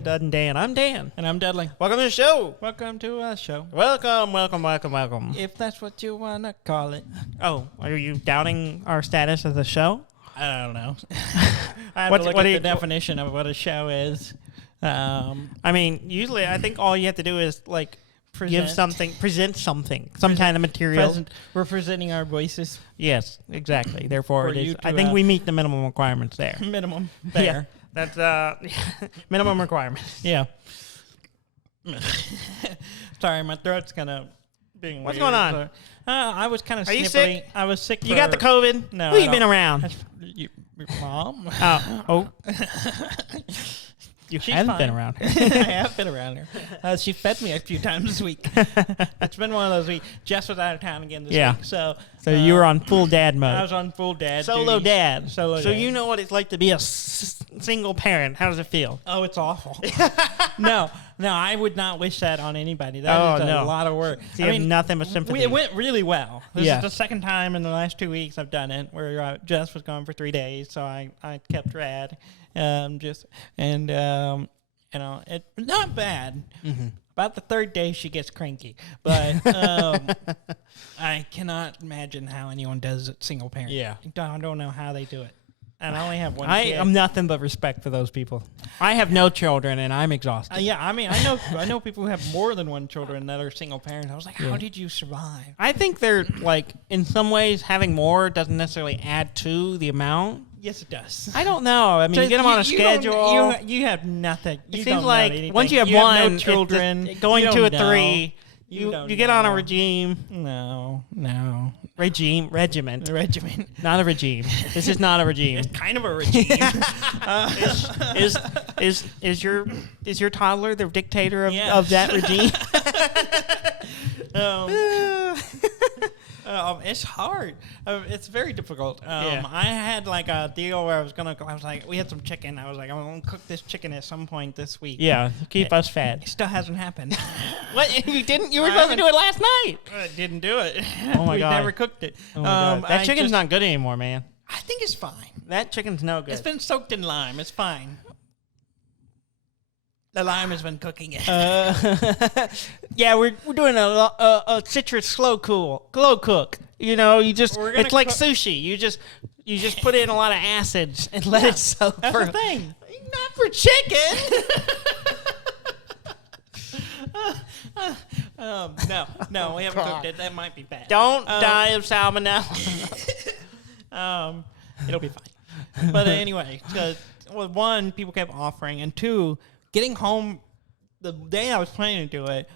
to Dud and Dan. I'm Dan. And I'm Dudley. Welcome to the show. Welcome to our show. Welcome. If that's what you want to call it. Oh, are you doubting our status as a show? I don't know. I have to look at the definition of what a show is. I mean, usually I think all you have to do is like present something, some kind of material. We're presenting our voices. Yes, exactly. Therefore, it is. I think we meet the minimum requirements there. Minimum. There. Yeah, that's minimum requirements. Yeah. Sorry, my throat's kind of being What's weird. going on? I was kind of Are sniffly. you sick? I was sick. You got the COVID? No. Who you been around? Your mom? Oh. You haven't been around her. I have been around her. She fed me a few times this week. It's been one of those weeks. Jess was out of town again this week. So you were on full dad mode. I was on full dad Solo duty. dad. So dad. You know what it's like to be a single parent. How does it feel? Oh, it's awful. No, I would not wish that on anybody. That is a lot of work. So you have nothing but sympathy. It went really well. This is the second time in the last 2 weeks I've done it where Jess was gone for 3 days, so I kept Rad. It not bad. Mm-hmm. About the third day she gets cranky, but I cannot imagine how anyone does it single parent. Yeah, I don't know how they do it. And I only have one. I kid. am nothing but respect for those people. I have no children and I'm exhausted. I mean, I know people who have more than one children that are single parents. I was like, how did you survive? I think they're like, in some ways, having more doesn't necessarily add to the amount. Yes, it does. I don't know. I mean, so you get them on a schedule. You have nothing. It seems like once you have one, no children, going to a 3, you get on a regime. No. Regiment. Not a regime. This is not a regime. It's kind of a regime. Is your toddler the dictator of that regime? It's hard. It's very difficult. I had like a deal where we had some chicken. I was like, I'm going to cook this chicken at some point this week. Yeah, keep us fed. It still hasn't happened. What? You didn't? You were supposed to do it last night. I didn't do it. Oh my God. We never cooked it. Oh my God. That chicken's not good anymore, man. I think it's fine. That chicken's no good. It's been soaked in lime. It's fine. The lime has been cooking it. Yeah, we're doing a citrus slow cook. You know, it's like sushi. You just put in a lot of acids and let it soak. That's the thing. Not for chicken. No, we haven't cooked it. That might be bad. Don't die of salmonella. It'll be fine. But anyway, one, people kept offering, and two, getting home the day I was planning to do it,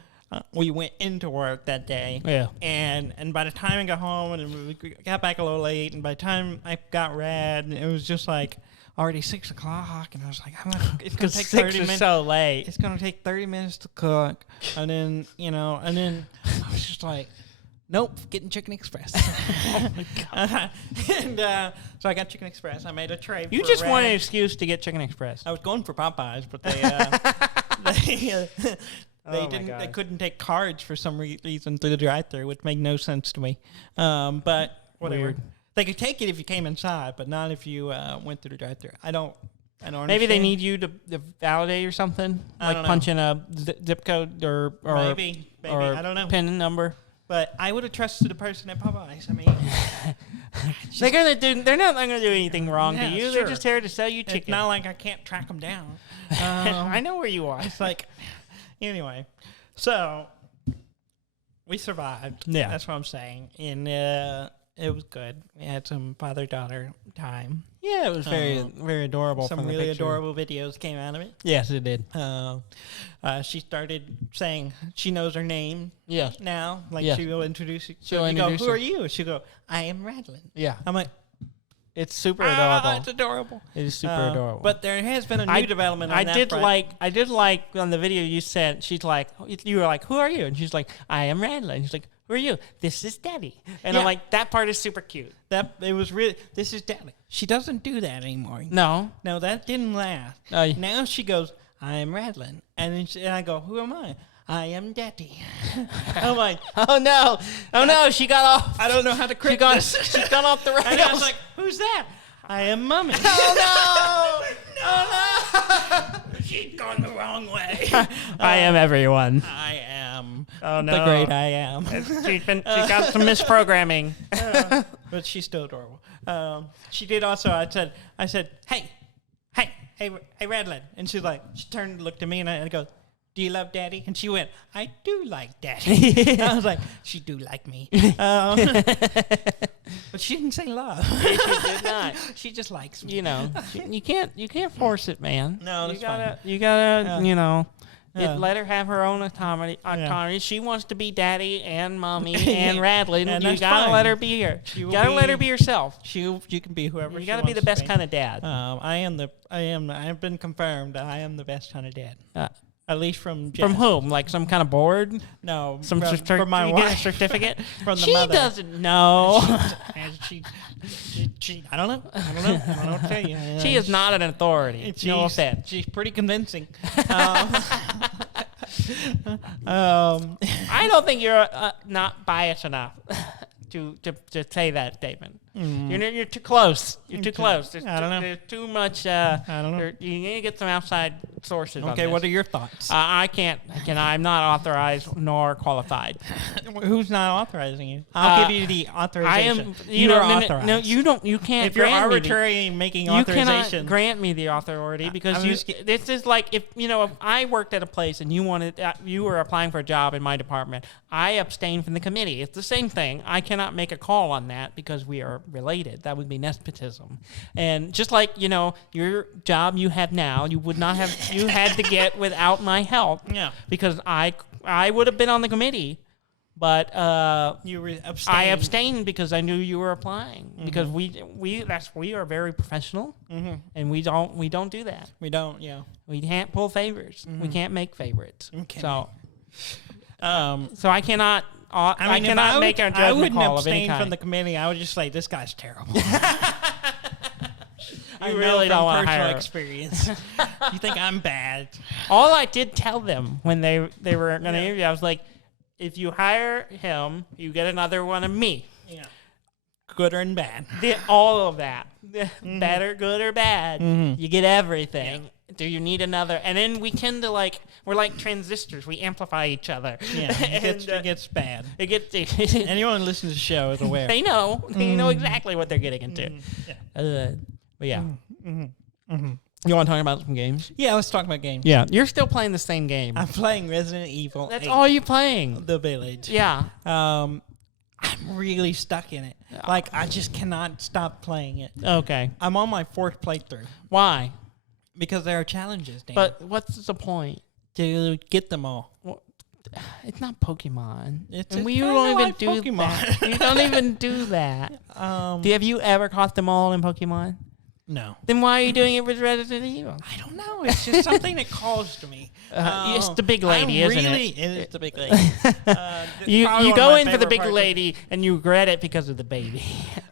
we went into work that day. Yeah. And by the time I got home, and we got back a little late, and by the time I got Rad, it was just like already 6 o'clock, and I was like, it's going to take 30 minutes. So late. It's going to take 30 minutes to cook. And then, I was just like, nope, getting Chicken Express. Oh my God. So I got Chicken Express. I made a tray. You just want an excuse to get Chicken Express. I was going for Popeyes, but they couldn't take cards for some reason through the drive-thru, which made no sense to me. But whatever. Weird. They could take it if you came inside, but not if you went through the drive-thru. I don't understand. Maybe they need you to validate or something, like punch in a zip code or maybe I don't know, PIN number. But I would have trusted the person at Popeyes. I mean, they're not going to do anything wrong to you. Sure. They're just here to sell you chicken. It's not like I can't track them down. I know where you are. It's like, anyway. So we survived. Yeah, that's what I'm saying. And it was good. We had some father-daughter time. Yeah, it was very, very adorable. Some really adorable videos came out of it. Yes, it did. She started saying she knows her name. Yeah. Now, she will introduce you. She'll introduce go, who are you? She'll go, I am Radlin. Yeah. I'm like, it's super adorable. It's adorable. It is super adorable. But there has been a new development on that front. I did like on the video you sent. She's like, you were like, who are you? And she's like, I am Radlin. She's like, who are you? This is Daddy. And I'm like, that part is super cute. This is Daddy. She doesn't do that anymore. No, that didn't last. Now she goes, I am Radlin. And I go, who am I? I am Daddy. I'm like, oh no, she got off. I don't know how to correct this. She's gone off the rails. And I was like, who's that? I am Mommy. Oh no! Oh no! She's gone the wrong way. I am everyone. I am. Oh no, the great I am. She got some misprogramming. But she's still adorable. She did also. I said, hey, Radlin, and she turned and looked at me, and I go, do you love Daddy? And she went, I do like Daddy. I was like, she do like me. But she didn't say love. She did not. She just likes me. You know, you can't force it, man. No, that's fine. You gotta, you know. Yeah. Let her have her own autonomy. Yeah. She wants to be daddy and mommy and Radley. And you gotta let her be her. You gotta let her be herself. You can be whoever. You gotta be the best kind of dad. I've been confirmed that I am the best kind of dad. At least from Jess. From whom? Like some kind of board? No, from my you wife. Get a certificate From the she mother. Doesn't know. She I don't know what to tell you. She is not an authority. No offense. She's pretty convincing. I don't think you're not biased enough to say that statement. You're too close. You're too close. I don't know. There's too much. I don't know. You need to get some outside sources. Okay, what are your thoughts? I can't. I'm not authorized nor qualified. Who's not authorizing you? I'll give you the authorization. I am. You are authorized. No, you don't. You can't. If you're grant me arbitrarily making you authorization, cannot grant me the authority because this is like if I worked at a place and you were applying for a job in my department, I abstained from the committee. It's the same thing. I cannot make a call on that because we are related. That would be nepotism. And just like your job you have now, you would not have. You had to get without my help. Yeah. Because I would have been on the committee. But abstained. I abstained because I knew you were applying. Because we are very professional, and we don't do that. We don't. Yeah. We can't pull favors. We can't make favorites. Okay. So I cannot. I cannot make a I judgment wouldn't call of any abstain kind. from the committee. I would just say this guy's terrible. I really know don't from want to personal hire. experience. You think I'm bad? All I did tell them when they were going to interview, I was like, if you hire him, you get another one of me. Yeah. Good and bad. All of that. Better, good, or bad. You get everything. Yeah. Do you need another? And then we tend to we're like transistors. We amplify each other. Yeah, it gets bad. It gets. Anyone who listens to the show is aware. They know. They know exactly what they're getting into. But yeah. You want to talk about some games? Yeah, let's talk about games. Yeah, you're still playing the same game. I'm playing Resident Evil. That's 8, all you're playing. The Village. Yeah. I'm really stuck in it. Like I just cannot stop playing it. Okay. I'm on my 4th playthrough. Why? Because there are challenges, Dan. But what's the point? To get them all. Well, it's not Pokemon. You don't even do that. You don't even do that. Have you ever caught them all in Pokemon? No. Then why are you doing it with Resident Evil? I don't know. It's just something that calls to me. It's the big lady, isn't it? It is the big lady. You go in for the big lady and you regret it because of the baby.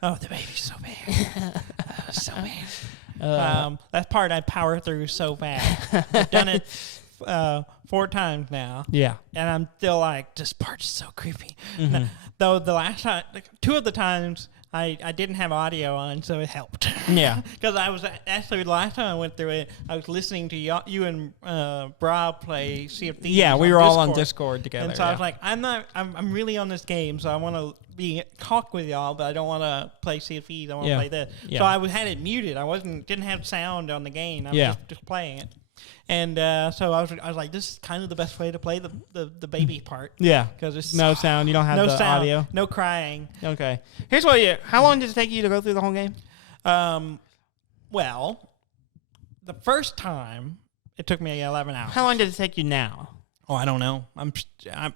Oh, the baby's so bad. So bad. That part I power through so fast. I've done it 4 times now. Yeah. And I'm still like, this part's so creepy. Now, though the last time, 2 of the times, I didn't have audio on, so it helped. Yeah. Because I was actually, the last time I went through it, I was listening to you and Bra play Sea of Thieves. Yeah, we were all on Discord together. And so I was like, I'm really on this game, so I want to talk with y'all, but I don't want to play Sea of Thieves. I want to play this. Yeah. So I had it muted. I didn't have sound on the game. I was just playing it. And so I was like, this is kind of the best way to play the baby part. Yeah. Because it's no sound. You don't have no the sound, audio. no crying. Okay. Here's how long did it take you to go through the whole game? Well, the first time it took me 11 hours. How long did it take you now? Oh, I don't know. I'm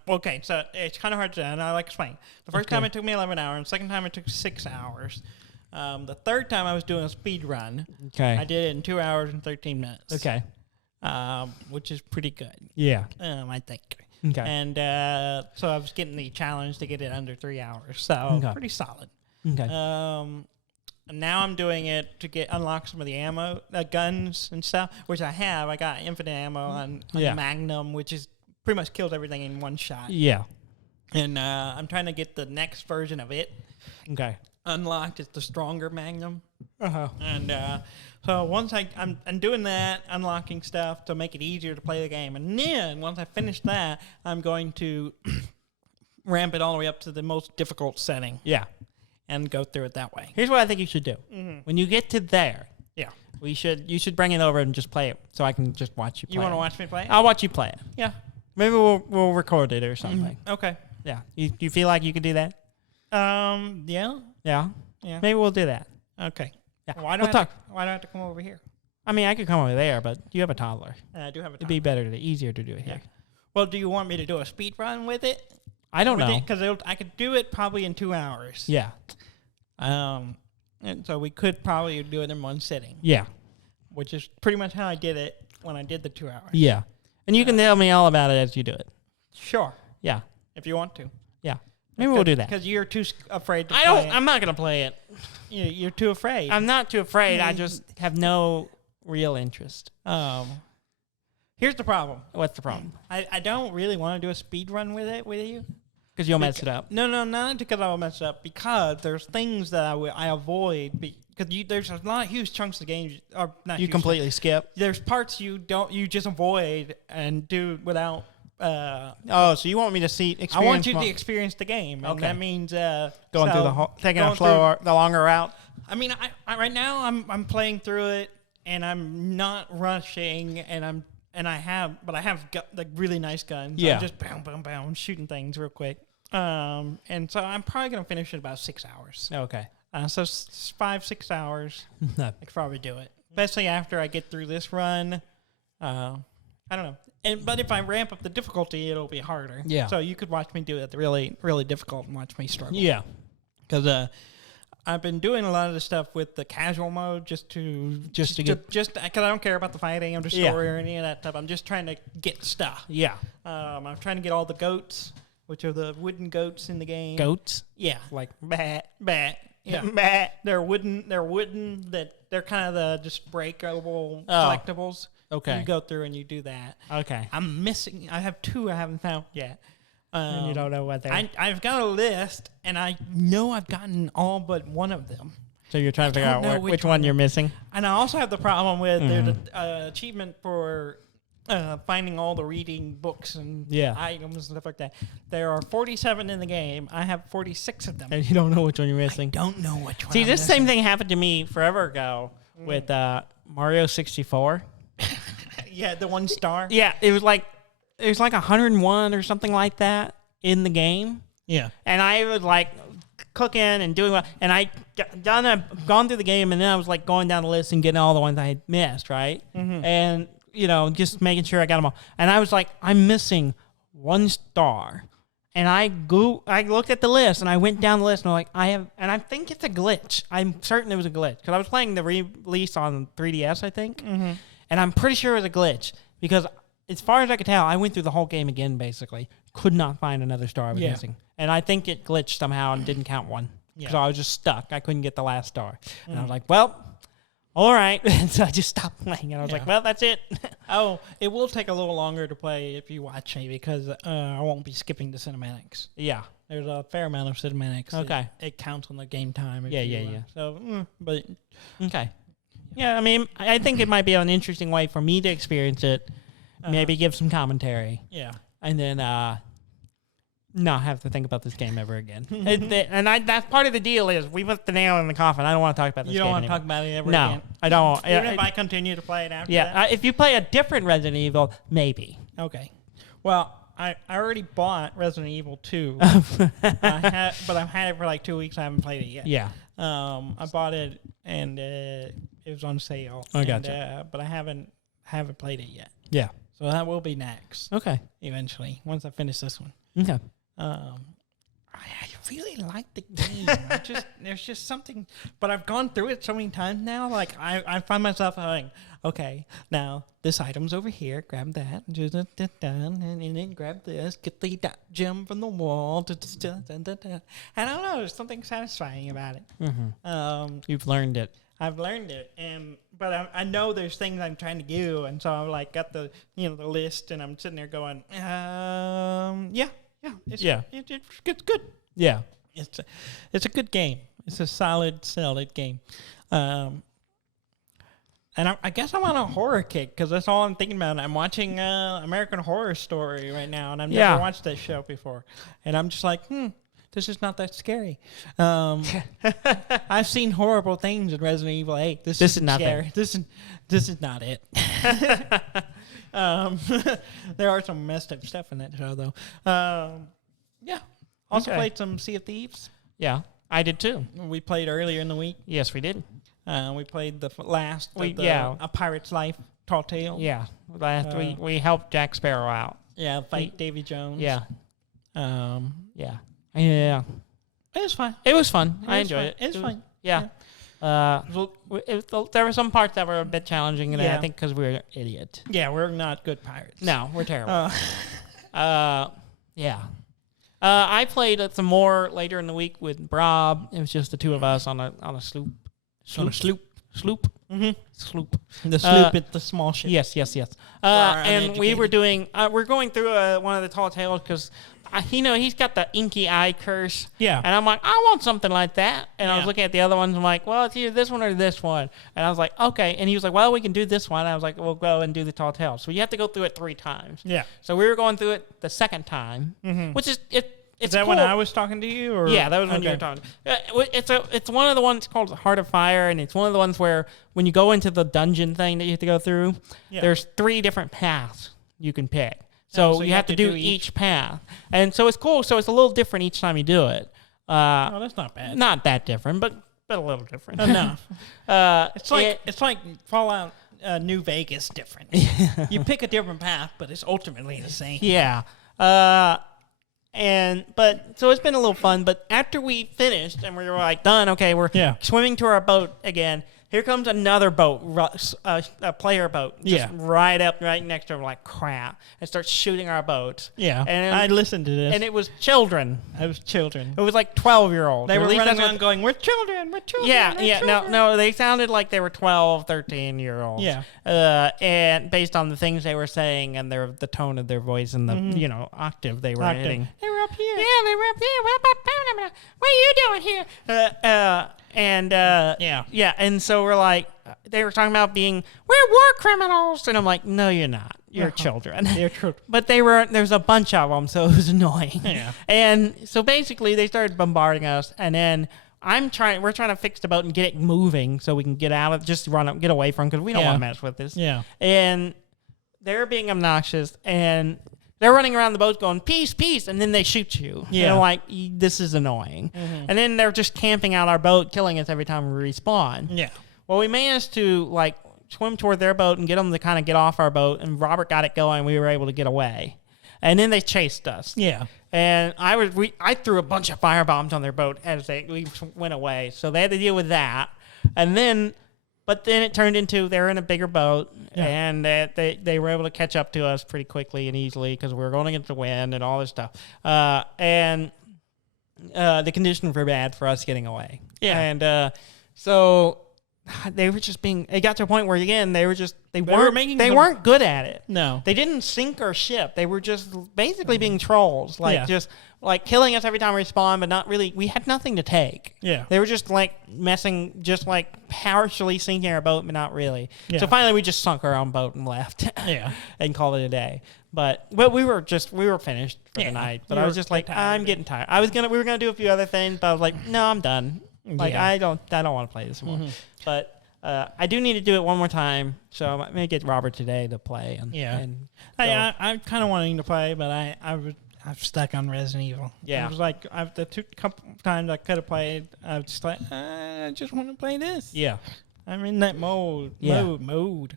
okay. So it's kind of hard to, and I like explain. The first time it took me 11 hours. The second time it took 6 hours. The third time I was doing a speed run. Okay. I did it in 2 hours and 13 minutes. Okay. Which is pretty good. Yeah. I think. Okay. And so I was getting the challenge to get it under 3 hours. So pretty solid. Okay. And now I'm doing it to unlock some of the ammo, guns and stuff, which I have. I got infinite ammo on the Magnum, which is pretty much kills everything in one shot. Yeah. And I'm trying to get the next version of it. Okay. Unlocked. It's the stronger Magnum. Uh-huh. And So once I'm doing that, unlocking stuff to make it easier to play the game, and then once I finish that, I'm going to ramp it all the way up to the most difficult setting. Yeah. And go through it that way. Here's what I think you should do. Mm-hmm. When you get to there, yeah, you should bring it over and just play it so I can just watch you play it. You want to watch me play it? I'll watch you play it. Yeah. Maybe we'll record it or something. Okay. Yeah. You feel like you could do that? Yeah. Yeah? Yeah. Maybe we'll do that. Okay. Yeah. Why do I have to come over here? I mean, I could come over there, but you have a toddler. I do have a toddler. It'd be better, easier to do it here. Yeah. Well, do you want me to do a speed run with it? I don't know. Because I could do it probably in 2 hours. Yeah. And so we could probably do it in one sitting. Yeah. Which is pretty much how I did it when I did the 2 hours. Yeah. And you can tell me all about it as you do it. Sure. Yeah. If you want to. Yeah. Maybe we'll do that. Because you're too afraid to play it. I'm not going to play it. You're too afraid. I'm not too afraid. I just have no real interest. Here's the problem. What's the problem? I don't really want to do a speed run with you. Because you'll mess it up. No, not because I'll mess it up. Because there's things that I avoid. Because there's a lot of huge chunks of games. Or not you completely skip. There's parts you just avoid and do without. So you want me to experience? I want you to experience the game. And that means going through taking a the longer route. I mean, I right now I'm playing through it and I'm not rushing and I have like really nice guns. Yeah. I'm just bam, shooting things real quick. And so I'm probably gonna finish in about 6 hours. Okay. So 5-6 hours. No. I could probably do it, especially after I get through this run. I don't know. But if I ramp up the difficulty, it'll be harder. Yeah. So you could watch me do it really, really difficult and watch me struggle. Yeah. Because I've been doing a lot of the stuff with the casual mode just because I don't care about the fighting or the story or any of that stuff. I'm just trying to get stuff. Yeah. I'm trying to get all the goats, which are the wooden goats in the game. Goats? Yeah. Like bat. Yeah. bat. They're wooden. That they're kind of the just breakable collectibles. Okay. You go through and you do that. Okay. I have 2 I haven't found yet. And you don't know what they... I've got a list, and I know I've gotten all but one of them. So you're trying to figure out which one you're missing? And I also have the problem with there's an achievement for finding all the reading books and items and stuff like that. There are 47 in the game. I have 46 of them. And you don't know which one you're missing? I don't know which one See, this same thing happened to me forever ago with Mario 64. Yeah, the 1 star. Yeah, it was like 101 or something like that in the game. Yeah. And I was like cooking and doing well, and I gone through the game, and then I was like going down the list and getting all the ones I had missed, right? Mm-hmm. And just making sure I got them all. And I was like, I'm missing 1 star. And I looked at the list, and I went down the list, and I think it's a glitch. I'm certain it was a glitch because I was playing the release on 3DS, I think. Mm-hmm. And I'm pretty sure it was a glitch because, as far as I could tell, I went through the whole game again, basically. Could not find another star I was missing. And I think it glitched somehow and didn't count 1. Yeah. So I was just stuck. I couldn't get the last star. And I was like, well, all right. And so I just stopped playing. And I was like, well, that's it. It will take a little longer to play if you watch me because I won't be skipping the cinematics. Yeah. There's a fair amount of cinematics. Okay. It counts on the game time. Yeah. So, but... Okay. Yeah, I mean, I think it might be an interesting way for me to experience it. Maybe give some commentary. Yeah. And then not have to think about this game ever again. That's part of the deal is we put the nail in the coffin. I don't want to talk about this game. You don't want to talk about it ever again? No, I don't. Even if I continue to play it after that? Yeah, if you play a different Resident Evil, maybe. Okay. Well, I already bought Resident Evil 2. But I've had it for like 2 weeks. I haven't played it yet. Yeah. I bought it and it was on sale. I gotcha. But I haven't played it yet. Yeah. So that will be next. Okay. Eventually, once I finish this one. Okay. I really like the game. There's just something, but I've gone through it so many times now. Like I find myself going, okay, now this item's over here. Grab that, and then grab this. Get the gem from the wall. And I don't know. There's something satisfying about it. Mm-hmm. You've learned it. I've learned it, but I know there's things I'm trying to do, and so I'm like got the the list, and I'm sitting there going, it's good. Yeah, it's a good game. It's a solid game. And I guess I'm on a horror kick because that's all I'm thinking about. I'm watching American Horror Story right now, and I've never watched that show before. And I'm just like, this is not that scary. I've seen horrible things in Resident Evil 8. This is scary. This is not it. There are some messed up stuff in that show, though. Yeah. Also played some Sea of Thieves. Yeah, I did too. We played earlier in the week. Yes, we did. We played the last of A Pirate's Life, Tall Tale. Yeah, we helped Jack Sparrow out. Yeah, fight Davy Jones. Yeah. Yeah. Yeah. It was fun. It was fun. I enjoyed it. It was fun. Yeah. There were some parts that were a bit challenging, and I think because we were an idiot. Yeah, we're not good pirates. No, we're terrible. Yeah. I played some more later in the week with Rob. It was just the two of us on a sloop. On a sloop. Sloop. Mm-hmm. Sloop. The sloop is the small ship. Yes. And we were doing. We're going through one of the tall tales because. He's got the inky eye curse. Yeah. And I'm like, I want something like that. And I was looking at the other ones. I'm like, well, it's either this one or this one. And I was like, okay. And he was like, well, we can do this one. And I was like, we'll go and do the tall tale. So you have to go through it 3 times. Yeah. So we were going through it the second time, which is it's that cool. when I was talking to you? Or? Yeah, that was when you were talking. It's one of the ones called Heart of Fire, and it's one of the ones where when you go into the dungeon thing that you have to go through, there's 3 different paths you can pick. So you have to do each path. And so it's cool. So it's a little different each time you do it. Oh, that's not bad. Not that different, but a little different. Enough. It's like Fallout New Vegas different. You pick a different path, but it's ultimately the same. Yeah. So it's been a little fun. But after we finished and we were like done, okay, we're swimming to our boat again. Here comes another boat, a player boat, just right next to him like crap, and starts shooting our boat. Yeah, and I listened to this. And it was children. It was children. It was like 12-year-olds. They were running around going, we're children, we're children, Yeah. No, they sounded like they were 12, 13-year-olds. Yeah. And based on the things they were saying and the tone of their voice and the, octave they were hitting. They were up here. Yeah, they were up here. What are you doing here? And so we're like, they were talking about we're war criminals, and I'm like, no, you're not. You're children. They're children. But there's a bunch of them, so it was annoying. Yeah. And so basically, they started bombarding us, and then we're trying to fix the boat and get it moving so we can get out of, just run up, get away from, because we don't want to mess with this. Yeah. And they're being obnoxious, and they're running around the boat going, peace, peace, and then they shoot you. Yeah. And I'm like, this is annoying. Mm-hmm. And then they're just camping out our boat, killing us every time we respawn. Yeah. Well, we managed to, swim toward their boat and get them to kind of get off our boat, and Robert got it going. We were able to get away. And then they chased us. Yeah. And I threw a bunch of firebombs on their boat as we went away. So they had to deal with that. But then it turned into they're in a bigger boat, and they were able to catch up to us pretty quickly and easily because we were going against the wind and all this stuff. And the conditions were bad for us getting away. Yeah. And so they were just it got to a point where, again, they weren't good at it. No. They didn't sink our ship. They were just basically being trolls, just killing us every time we respawn, but not really. We had nothing to take. Yeah. They were just messing, just partially sinking our boat, but not really. Yeah. So finally we just sunk our own boat and left. Yeah. And called it a day. But we were finished for the night. But I was just I'm getting tired. We were gonna do a few other things, but I was like, no, I'm done. I don't want to play this more. Mm-hmm. But I do need to do it one more time, so I may get Robert today to play. I'm kind of wanting to play, but I'm stuck on Resident Evil. Yeah. It was like the couple times I could have played, I was just like, I just want to play this. Yeah. I'm in that mode. Yeah. Mode.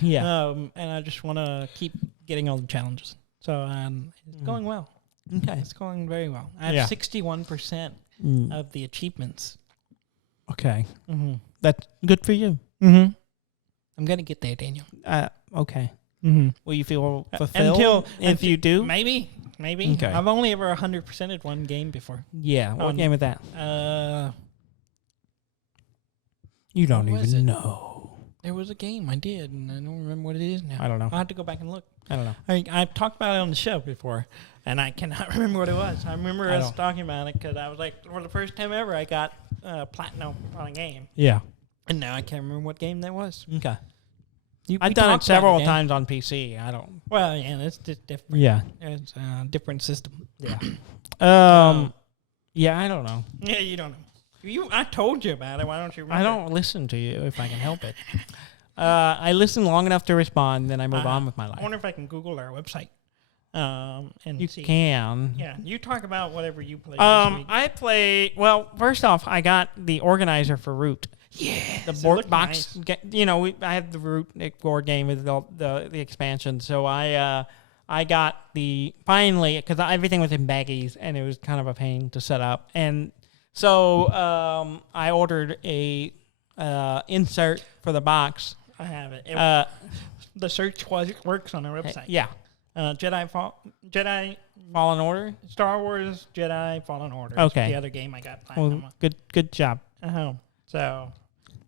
Yeah. And I just want to keep getting all the challenges. So it's going well. Okay. It's going very well. I have 61% of the achievements. Okay. Mm-hmm. That's good for you. Mm-hmm. I'm going to get there, Daniel. Okay. Mm-hmm. Will you feel fulfilled if you do? Maybe. Okay. I've only ever 100%ed one game before. Yeah. What game is that? You don't even know. There was a game I did, and I don't remember what it is now. I don't know. I'll have to go back and look. I don't know. I've talked about it on the show before, and I cannot remember what it was. I remember us talking about it because I was like, for the first time ever, I got platinum on a game. Yeah. And now I can't remember what game that was. Okay. I've done it several times on PC. I don't. Well, yeah, it's just different. Yeah. It's a different system. Yeah. Yeah, I don't know. Yeah, you don't know. I told you about it. Why don't you remember? I don't listen to you if I can help it. I listen long enough to respond, then I move on with my life. I wonder if I can Google our website. And you see. Can. Yeah, you talk about whatever you play this week. I play. Well, first off, I got the organizer for Root. Yeah, the board box. Nice. I have the Root board game with the expansion, so I got finally because everything was in baggies and it was kind of a pain to set up, and so I ordered a insert for the box. I have it. The search works on our website. Yeah. Jedi Fallen Order? Star Wars Jedi Fallen Order. Okay. The other game I got platinum. Well, good job. So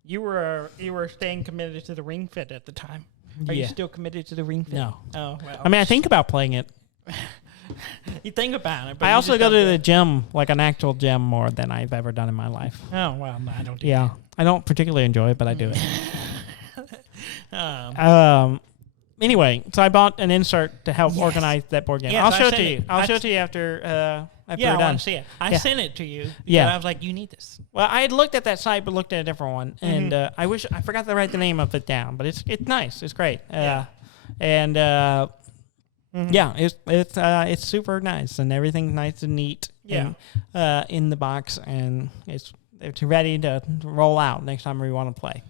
you were staying committed to the Ring Fit at the time. Are you still committed to the Ring Fit? No. Oh, well. I mean, I think about playing it. You think about it, but I also go to the gym, like an actual gym, more than I've ever done in my life. Oh, well, no, I don't do that. I don't particularly enjoy it, but I do it. Anyway, so I bought an insert to help organize that board game. Yes, I'll show it to you. I'll show it to you after we're done. I want to see it. I sent it to you. Yeah. I was like, you need this. Well, I had looked at that site, but looked at a different one, and I forgot to write the name of it down. But it's nice. It's great. And it's super nice, and everything's nice and neat. Yeah. In the box, and it's ready to roll out next time we want to play.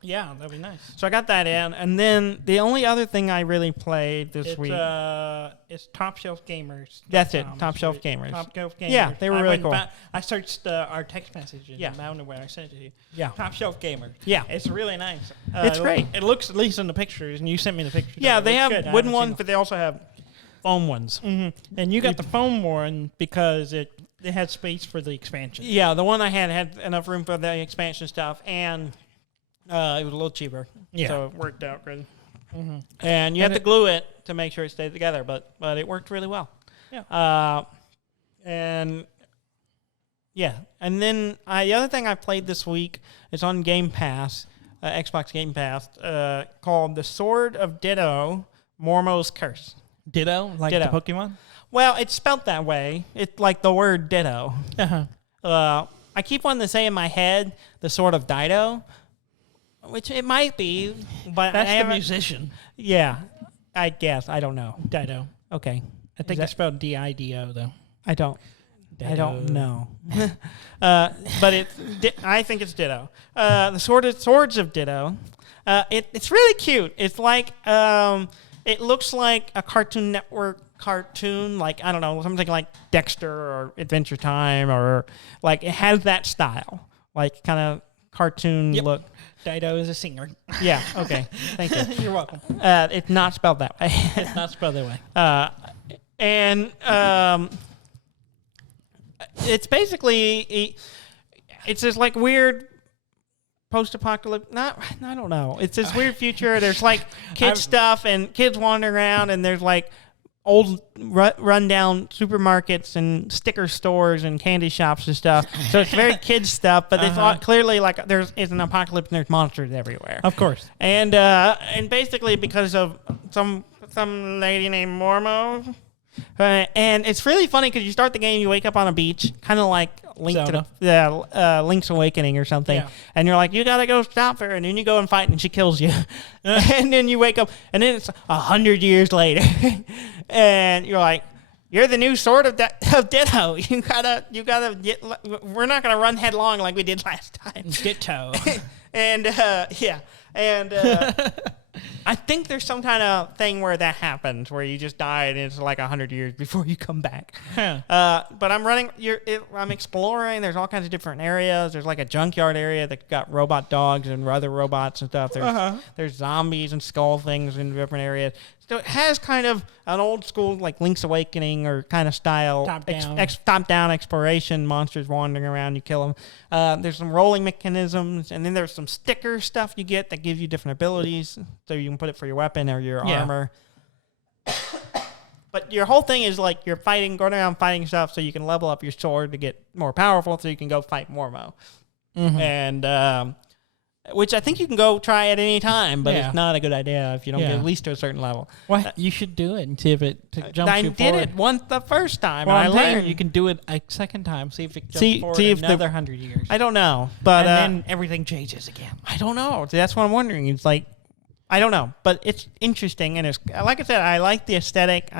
Yeah, that'd be nice. So I got that in, and then the only other thing I really played this week it's Top Shelf Gamers. That's it, Top Shelf Gamers. Top Shelf Gamers. Yeah, they were really cool. I searched our text messages. I don't know where I sent it to you. Yeah. Top Shelf Gamers. Yeah. It's really nice. It's great. It looks, at least in the pictures, and you sent me the pictures. Yeah, they have wooden ones, but they also have foam ones. Mm-hmm. And you got the foam one because it had space for the expansion. Yeah, the one I had enough room for the expansion stuff, and it was a little cheaper. Yeah. So it worked out good. Mm-hmm. And you have to glue it to make sure it stays together, but it worked really well. Yeah. And then the other thing I played this week is on Game Pass, Xbox Game Pass, called The Sword of Ditto, Mormo's Curse. Ditto? Like Ditto. the Pokemon? Well, it's spelt that way. It's like the word ditto. Uh-huh. I keep wanting to say in my head, The Sword of Ditto, which it might be, but that's the musician. Yeah, I guess. I don't know. Ditto. Okay. I think it's spelled D-I-D-O, though. I don't know. But I think it's Ditto. The Swords of Ditto. It's really cute. It's like it looks like a Cartoon Network cartoon, like I don't know, something like Dexter or Adventure Time, or like it has that style, like kind of cartoon look. Dido is a singer. Yeah. Okay. Thank you. You're welcome. It's not spelled that way. It's not spelled that way. And it's basically it's this like weird post-apocalyptic. I don't know. It's this weird future. There's like kid stuff and kids wandering around, and there's like old rundown supermarkets and sticker stores and candy shops and stuff. So it's very kids stuff, but it's all, clearly like it's an apocalypse and there's monsters everywhere. Of course. And basically because of some lady named Mormo. And it's really funny because you start the game, you wake up on a beach, kind of like Link's Awakening or something, and you're like, you gotta go stop her, and then you go and fight, and she kills you, and then you wake up, and then it's 100 years later, and you're like, you're the new Sword of Ditto. You gotta get. We're not gonna run headlong like we did last time. Ditto. And I think there's some kind of thing where that happens, where you just die and it's like 100 years before you come back. But I'm exploring. There's all kinds of different areas. There's like a junkyard area that got robot dogs and other robots and stuff. There's zombies and skull things in different areas. So it has kind of an old school like Link's Awakening or kind of style top-down exploration. Monsters wandering around, you kill them. There's some rolling mechanisms, and then there's some sticker stuff you get that gives you different abilities, so you can put it for your weapon or your armor. But your whole thing is like you're going around fighting stuff, so you can level up your sword to get more powerful, so you can go fight Mormo. Mm-hmm. And which I think you can go try at any time, but Yeah. it's not a good idea if you don't Yeah. get at least to a certain level. Well, you should do it and see if it jumps I you did forward. it once the first time, Well, and I'm I telling learned. you can do it a second time. See if it jumps See forward if another 100 years. I don't know, but and then everything changes again. I don't know. That's what I'm wondering. It's like, I don't know, but it's interesting, and it's like I said, I like the aesthetic.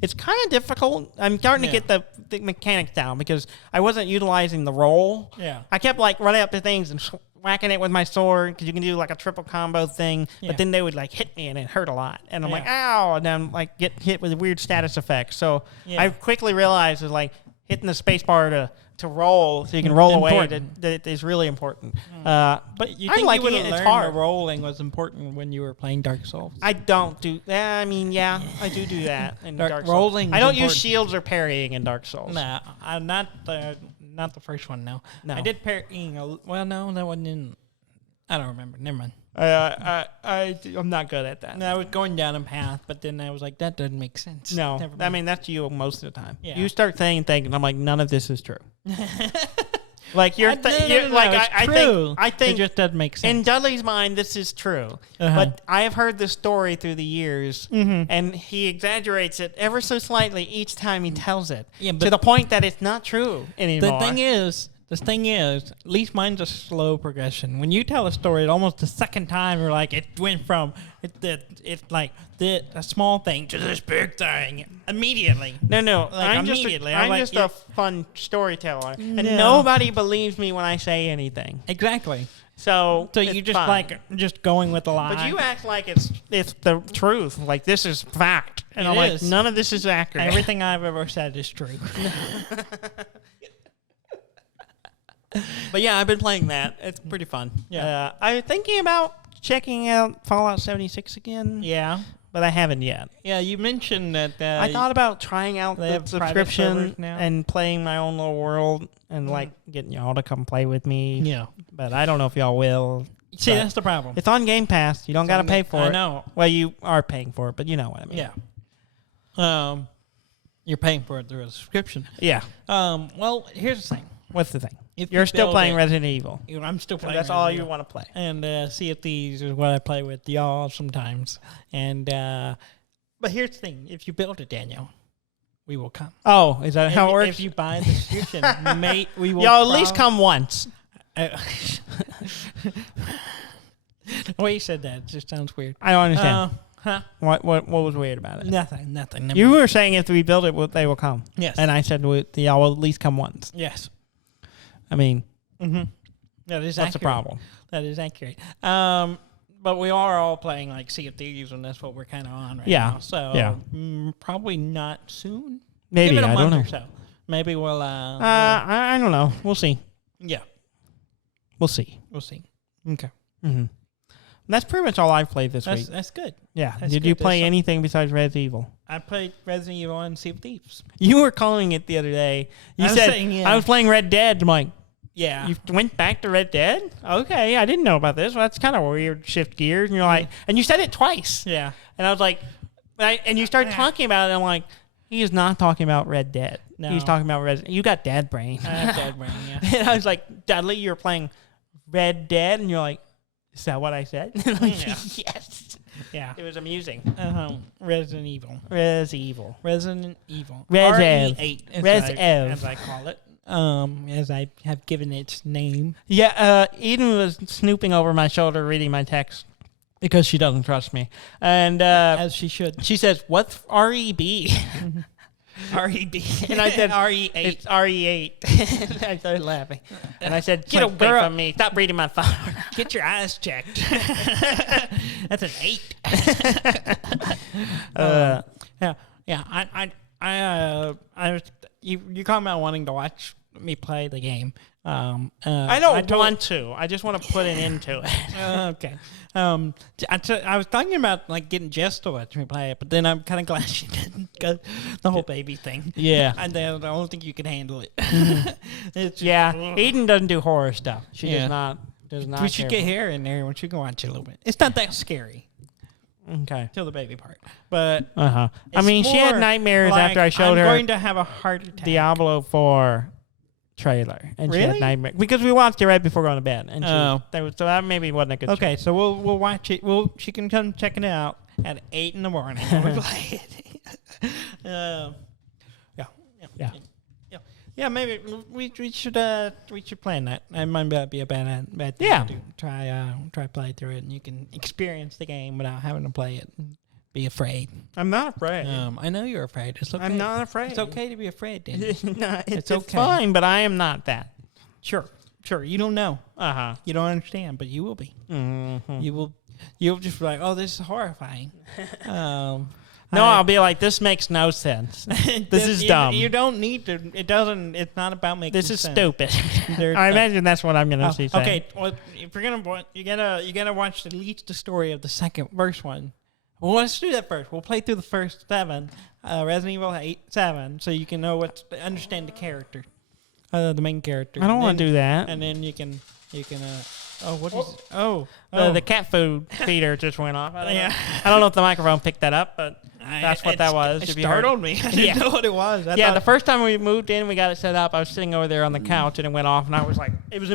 It's kind of difficult. I'm starting to get the mechanics down because I wasn't utilizing the roll. Yeah. I kept like running up to things and whacking it with my sword because you can do like a triple combo thing, Yeah. but then they would like hit me and it hurt a lot, and I'm Yeah. like, ow, and then like get hit with weird status effects. So Yeah. I quickly realized is like hitting the space bar to roll so you can roll away that is really important. But You I think like you would it. have It's learned hard. the rolling was important when you were playing Dark Souls? I don't do that. I mean, yeah, I do that in Dark Souls. rolling I is don't use important. shields or parrying in Dark Souls. Nah, I'm not the first one. No, I did parrying. Well, no, that wasn't in. I don't remember. Never mind. I'm not good at that. No, I was going down a path, but then I was like, that doesn't make sense. No, Never I mind. mean that's you most of the time. Yeah. You start saying things, and I'm like, none of this is true. Like you're, No, like it's I true. think It just doesn't make sense. in Dudley's mind, this is true. Uh-huh. But I have heard this story through the years, and he exaggerates it ever so slightly each time he tells it, Yeah, to but- the point that it's not true anymore. The thing is, at least mine's a slow progression. When you tell a story, it almost the second time you're like, it went from it's like a small thing to this big thing immediately. No. Like, I'm just immediately. I'm I'm like, just a fun storyteller, and Yeah. nobody believes me when I say anything. Exactly. So So it's you just fine. like just going with the lie. But you act like it's the truth. Like this is fact, and It I'm like, is. none of this is accurate. Everything I've ever said is true. But yeah, I've been playing that. It's pretty fun. Yeah. I'm thinking about checking out Fallout 76 again. Yeah. But I haven't yet. Yeah, you mentioned that. I thought about trying out they the have private subscription servers now? and playing my own little world and like getting y'all to come play with me. Yeah. But I don't know if y'all will. See, But that's the problem. it's on Game Pass. You don't got to pay for it. I know. Well, you are paying for it, but you know what I mean. Yeah. You're paying for it through a subscription. Yeah. Well, here's the thing. What's the thing? If You're you still build playing it- Resident Evil. I'm still playing. That's all Resident you Evil. want to play. And Sea of Thieves is what I play with y'all sometimes. And but here's the thing: if you build it, Daniel, we will come. Oh, is that how it If- works? If you buy the subscription, mate, we will. Y'all at least come once. The way you said that it just sounds weird. I don't understand. Huh? What was weird about it? Nothing. Nothing. You were saying if we build it, they will come. Yes. And I said y'all will at least come once. Yes. I mean, Mm-hmm. That is what's the accurate. problem? That is accurate. But we are all playing like Sea of Thieves, and that's what we're kind of on right Yeah. now. So Yeah. Probably not soon. Maybe, Give it a I month don't or know. so. Maybe we'll. I don't know. We'll see. Yeah, We'll see. we'll see. Okay, Mm-hmm. That's pretty much all I've played this that's week. that's good. Yeah. that's Did good. you That's play some- anything besides Resident Evil? I played Resident Evil and Sea of Thieves. You were calling it the other day. You I was said, saying, yeah. I was playing Red Dead. I'm like, Yeah, you went back to Red Dead? Okay, I didn't know about this. Well, that's kind of weird. Shift gears. And you're like, and you said it twice. yeah. And I was like, and you started talking about it. And I'm like, he is not talking about Red Dead. No. He's talking about Resident. You got dad brain. I have dead brain. Yeah. And I was like, Dudley, you're playing Red Dead, and you're like, is that what I said? And I'm like, Yeah. yes. Yeah. It was amusing. Resident Evil. Resident Evil. Res RE8, Res as I call it. As I have given its name. Yeah, Eden was snooping over my shoulder reading my text because she doesn't trust me. And As she should. she says, what's REB? REB. And I said, RE8. It's RE8. I started laughing. And I said, get like, away girl- from me. Stop reading my phone. Get your eyes checked. That's an 8. You called me out wanting to watch me play the game. I don't want to. I just want to put an end to it. Okay. I was talking about like getting Jess to watch me play it, but then I'm kind of glad she didn't because the whole baby thing. Yeah. I don't think you can handle it. It's just, Yeah. Eden doesn't do horror stuff. She Yeah. does not. We should get her in there and she can watch it a little bit. It's not that scary Okay. till the baby part, but I it's mean, she had more nightmares like, after I showed I'm her going to have a heart attack. Diablo 4 trailer, and she Really? had nightmares because we watched it right before going to bed, and Oh. so that maybe wasn't a good. Okay, choice. so we'll watch it. She can come check it out at 8 in the morning. We'll play it. Yeah. Maybe we should plan that. It might be a bad thing Yeah. to do. Try play through it, and you can experience the game without having to play it. And be afraid. I'm not afraid. I know you're afraid. It's okay. I'm not afraid. It's okay to be afraid, Dan. No, it's okay. fine, but I am not that. Sure. You don't know. Uh-huh. You don't understand, but you will be. Mm-hmm. You'll just be like, oh, this is horrifying. No, I'll be like, this makes no sense. This is dumb. You don't need to. It doesn't. It's not about making. This is sense. stupid. I imagine that's what I'm gonna see. Okay, well, if you're gonna, you gotta watch at least the story of the first one. Well, let's do that first. We'll play through the first 7, Resident Evil 7, so you can understand the character, the main character. I don't want to do that. And then you can. What is? The cat food feeder just went off. Yeah. I don't know if the microphone picked that up, but that's what that was. It if you heard. startled me. I didn't know what it was. The first time we moved in, we got it set up. I was sitting over there on the couch, and it went off, and I was like, it was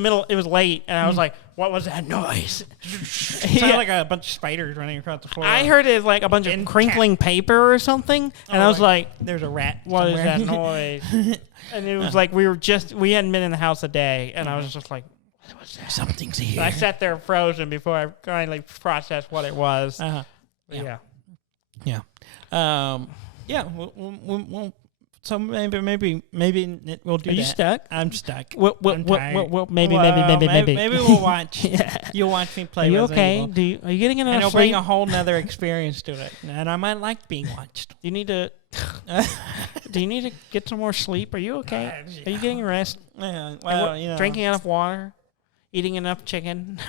late, and I was like, what was that noise? It sounded like a bunch of spiders running across the floor. I heard it like a bunch of crinkling paper or something, and I was like, there's a rat. what is somewhere. that noise? And it was like we hadn't been in the house a day, and I was just like, what was that? Something's here. I sat there frozen before I finally processed what it was. Yeah. We'll so maybe we'll do that. Are you stuck? I'm stuck. Well, maybe. Maybe we'll watch. You'll watch me play. Are you Resident okay? Evil. Are you getting enough And it'll sleep? bring a whole nother experience to it, and I might like being watched. You need to. Do you need to get some more sleep? Are you okay? Are you getting rest? Yeah. Well, drinking enough water, eating enough chicken.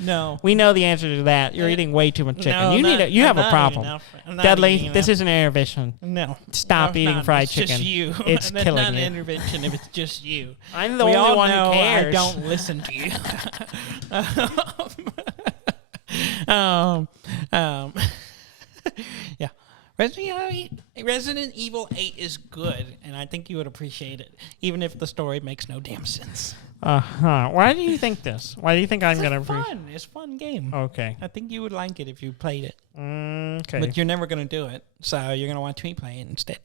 No. We know the answer to that. You're eating way too much chicken. No, you have a problem. Dudley, this is an intervention. No. Stop eating fried it's chicken. Just you. It's That's killing not you. an intervention if it's just you. I'm the we only all one know who cares. I don't listen to you. Yeah. Resident Evil 8 is good, and I think you would appreciate it, even if the story makes no damn sense. Why do you think this? Why do you think I'm going to appreciate it? It's a fun game. Okay. I think you would like it if you played it. Okay. But you're never going to do it, so you're going to watch me play it instead.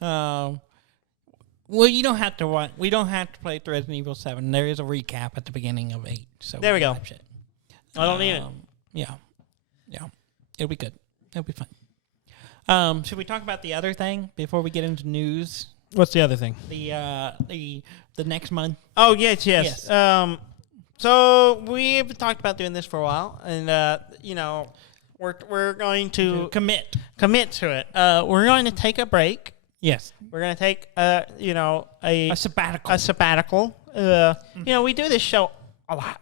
Well, you don't have to watch. We don't have to play through Resident Evil 7. There is a recap at the beginning of 8. So there we go. Watch it. I don't need it. Yeah. It'll be good. It'll be fun. Should we talk about the other thing before we get into news? What's the other thing? The next month. Oh, yes. So we've talked about doing this for a while, and we're going to commit to it. We're going to take a break. Yes. We're going to take a sabbatical. A sabbatical. We do this show a lot,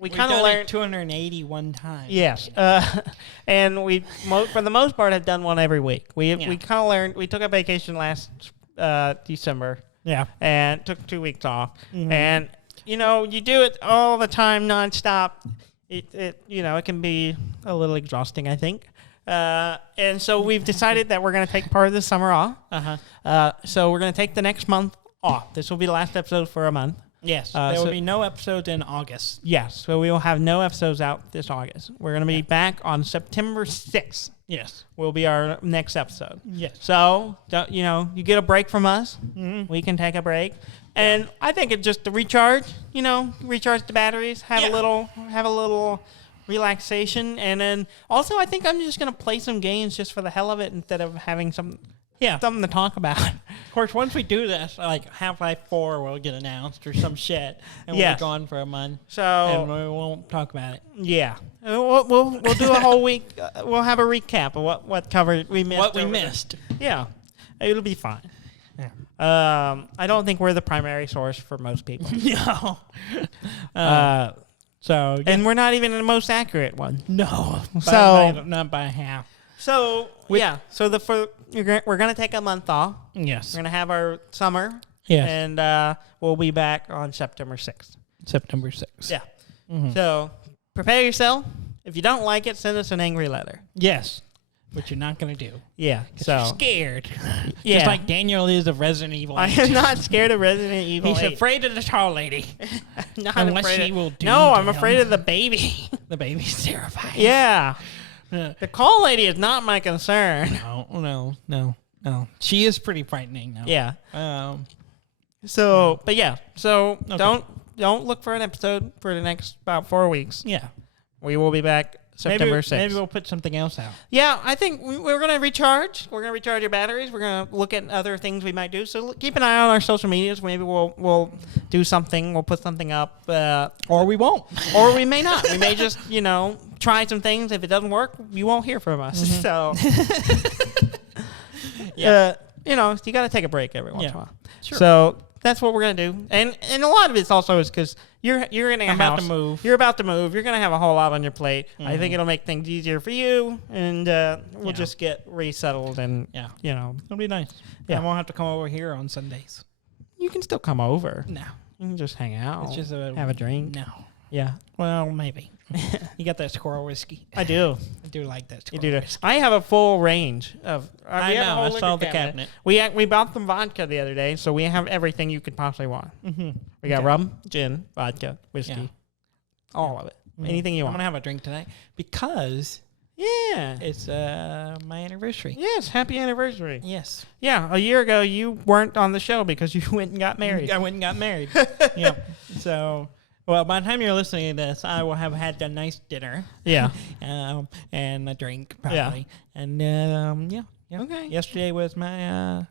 We've and kind of done learned it 281 times. Yes, and we for the most part have done one every week. We kind of learned. We took a vacation last December. Yeah, and took 2 weeks off. Mm-hmm. And you do it all the time, nonstop. It can be a little exhausting, I think. And so we've decided that we're going to take part of the summer off. So we're going to take the next month off. This will be the last episode for a month. Yes, there will be no episodes in August. Yes, so we will have no episodes out this August. We're going to be back on September 6th. Yes. Will be our next episode. Yes. So, you get a break from us. Mm-hmm. We can take a break. And I think it's just to recharge, recharge the batteries, have a little relaxation. And then also I think I'm just going to play some games just for the hell of it instead of having something to talk about. Of course, once we do this, like Half-Life 4 will get announced or some shit, and we'll be gone for a month. So and we won't talk about it. Yeah, we'll do a whole week. We'll have a recap of what covered we missed. What we missed. Yeah, it'll be fine. Yeah. I don't think we're the primary source for most people. No. And we're not even the most accurate one. No. Not by half. So we're gonna take a month off. Yes. We're gonna have our summer. Yes. And we'll be back on September 6th. September 6th. Yeah. Mm-hmm. So prepare yourself. If you don't like it, send us an angry letter. Yes. which you're not going to do. Yeah, so you're scared. Yeah. Just like Daniel is of Resident Evil 8. I am not scared of Resident Evil. He's 8. afraid of the tall lady. Not Unless afraid she will do No, to I'm him. afraid of the baby. The baby's terrifying. Yeah. The call lady is not my concern. No. She is pretty frightening now. Yeah. So, but yeah. So Okay. don't look for an episode for the next about 4 weeks. yeah. We will be back September 6th. Maybe we'll put something else out. Yeah, I think we're going to recharge. We're going to recharge your batteries. We're going to look at other things we might do. So keep an eye on our social medias. Maybe we'll do something. We'll put something up. Or we won't. Or we may not. We may just, try some things. If it doesn't work, you won't hear from us. So, you got to take a break every once in a while. Sure. So that's what we're going to do. And a lot of it's also is because you're in a house. about to move. You're about to move. You're going to have a whole lot on your plate. I think it'll make things easier for you. And we'll just get resettled and, It'll be nice. Yeah. I won't have to come over here on Sundays. you can still come over. No. You can just hang out. It's just have a drink. No. Yeah. Well, maybe. You got that squirrel whiskey. I do. I do like that You squirrel do. whiskey. I have a full range of. I we have a know, whole I liquor saw the cabinet. We bought some vodka the other day, so we have everything you could possibly want. Mm-hmm. We got Okay. rum, gin, vodka, whiskey, Yeah. all of it. Anything you I'm want. going to have a drink tonight because Yeah. it's my anniversary. Yes. Happy anniversary. Yes. Yeah. A year ago, you weren't on the show because you went and got married. I went and got married. Yep. So, well, by the time you're listening to this, I will have had a nice dinner. Yeah. And a drink, probably. And, yeah. Okay. Yesterday was my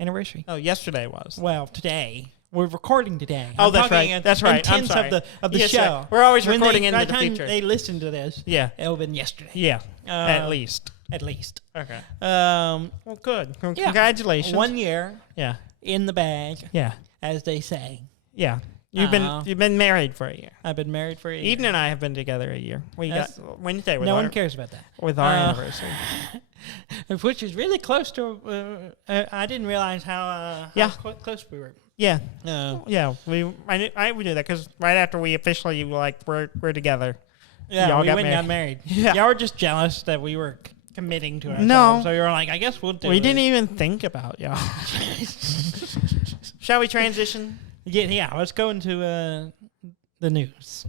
anniversary. Oh, yesterday was. Well, today. We're recording today. Oh, I'm that's talking right. in- That's right. in I'm tense sorry. of the Yes, show. sir. We're always When recording they, into by the time future. they listen to this, Yeah. it'll have been yesterday. Yeah. At least. At least. Okay. Um, Well, good. Yeah. Congratulations. 1 year Yeah. in the bag, Yeah. as they say. Yeah. You've been married for a year. I've been married for a year. Eden and I have been together a year. We That's- got Wednesday with No our, one cares about that. with our anniversary. Which is really close to. I didn't realize how close we were. Yeah. No. Yeah. We knew that because right after we officially we're together. Yeah, Y'all we got went and got married. Yeah. Y'all were just jealous that we were committing to ourselves. No. So you were like, I guess we'll do it. We didn't even think about y'all. Shall we transition? Yeah, let's go into the news.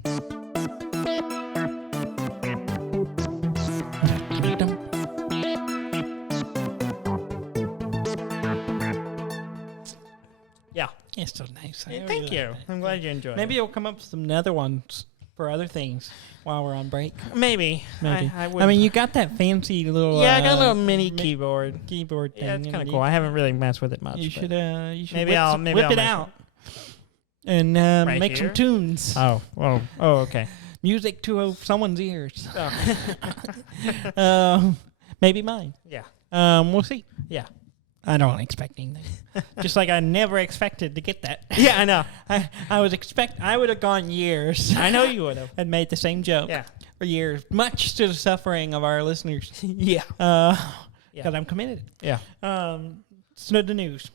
Yeah. It's so nice. Thank you. I'm glad you enjoyed Maybe it. you'll come up with some other ones for other things while we're on break. Maybe. Maybe. I I mean, you got that fancy little yeah, I got a little mini keyboard. keyboard thing. Yeah, it's and kind of you- cool. I haven't really messed with it much. You but- should Maybe whip, I'll whip it mess out and Right make some here? tunes. Oh, okay. Music to someone's ears. Oh. Maybe mine. Yeah. We'll see. Yeah. I don't expect anything. Just like I never expected to get that. Yeah, I know. I would have gone years. I know you would have. and made the same joke Yeah. for years, much to the suffering of our listeners. Yeah. Because I'm committed. Yeah. So the news.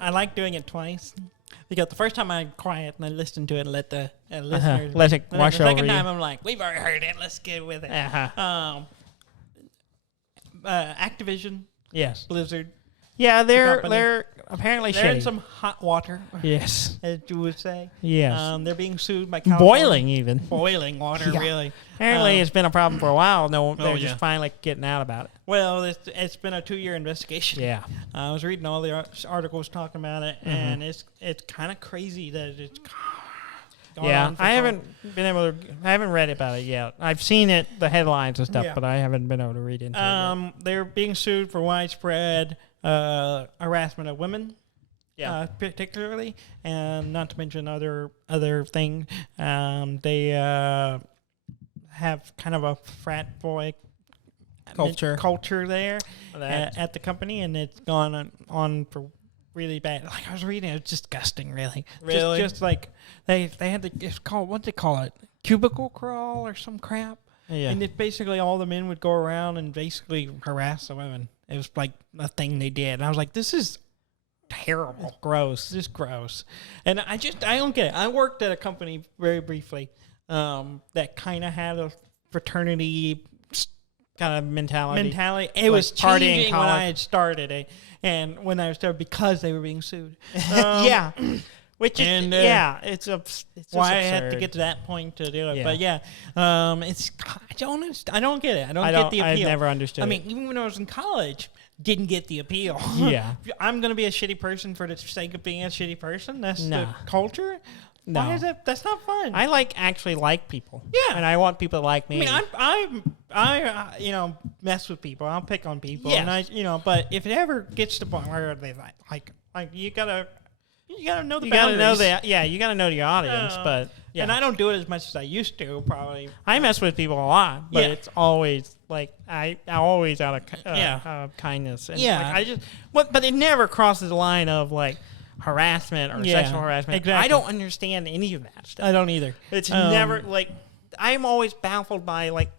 I like doing it twice. Because the first time I'm quiet and I listen to it and let the listeners... Let it and wash the over second you. time I'm like, we've already heard it, let's get with it. Uh-huh. Activision, Yes. Blizzard, Yeah, company. they're apparently they're in shitty. some hot water, Yes. as you would say. Yes. They're being sued by California. Boiling even. Boiling water, Yeah. really. Apparently, it's been a problem for a while. No, they're yeah. just finally getting out about it. Well, it's been a 2-year investigation. Yeah. I was reading all the articles talking about it, and it's kind of crazy that it's gone Yeah, on for I so- haven't read about it yet. I've seen it, the headlines and stuff, Yeah. but I haven't been able to read into it. They're being sued for widespread harassment of women. Yeah. Particularly, and not to mention other things. They have kind of a frat boy culture there at the company, and it's gone on for really bad. Like I was reading, it's disgusting, really. Really? Just like they had the it's called what they call it, cubicle crawl or some crap. Yeah. And it basically all the men would go around and basically harass the women. It was like a thing they did. And I was like, this is terrible. Gross. Just gross. And I don't get it. I worked at a company very briefly that kind of had a fraternity kind of mentality. It was partying changing when I had started it, and when I started because they were being sued. Yeah. Which is, it's why I absurd. had to get to that point to do it. Yeah. But I don't get it. I don't get the appeal. I've never understood. I mean, even when I was in college, didn't get the appeal. Yeah. I'm gonna be a shitty person for the sake of being a shitty person. That's No. the culture. No. Why is that? That's not fun. I actually like people. Yeah. And I want people to like me. I mean, I mess with people. I'll pick on people. Yes. And but if it ever gets to the point where they like you gotta know the you boundaries. gotta know that. Yeah, you gotta know your audience. But yeah. And I don't do it as much as I used to. Probably. I mess with people a lot, but it's always like I always out of kindness. And but it never crosses the line of like harassment or sexual harassment. Exactly. I don't understand any of that stuff. I don't either. It's never like I'm always baffled by like